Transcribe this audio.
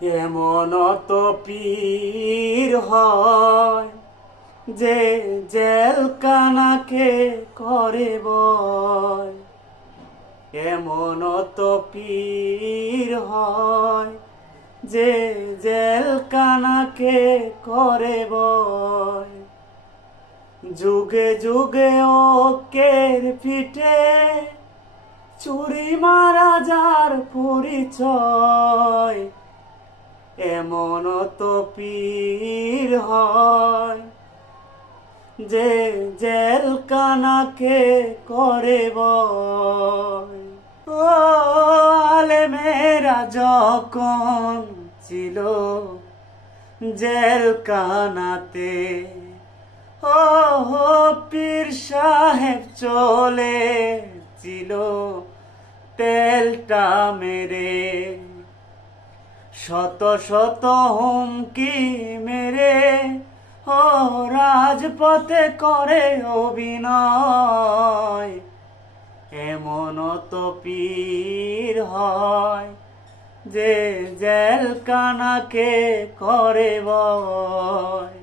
এমন তো পীর হয় যে জেলখানাকে করে বয়। এমন তো পীর হয় যে জেলখানাকে করে বয়। যুগে যুগে ওকের পিঠে চুরি মারা যার পরিচয়। এমন তো পীর হয় যে জেলখানাকে করে বয়। ও আলেমেরা যখন ছিল জেলখানাতে, ও পীর সাহেব চলে ছিল তেলটা মেরে। শত শত হুমকি মেরে ও রাজপথে করে অভিনয়। এমন তো পীর হয় যে জেলখানাকে করে বয়।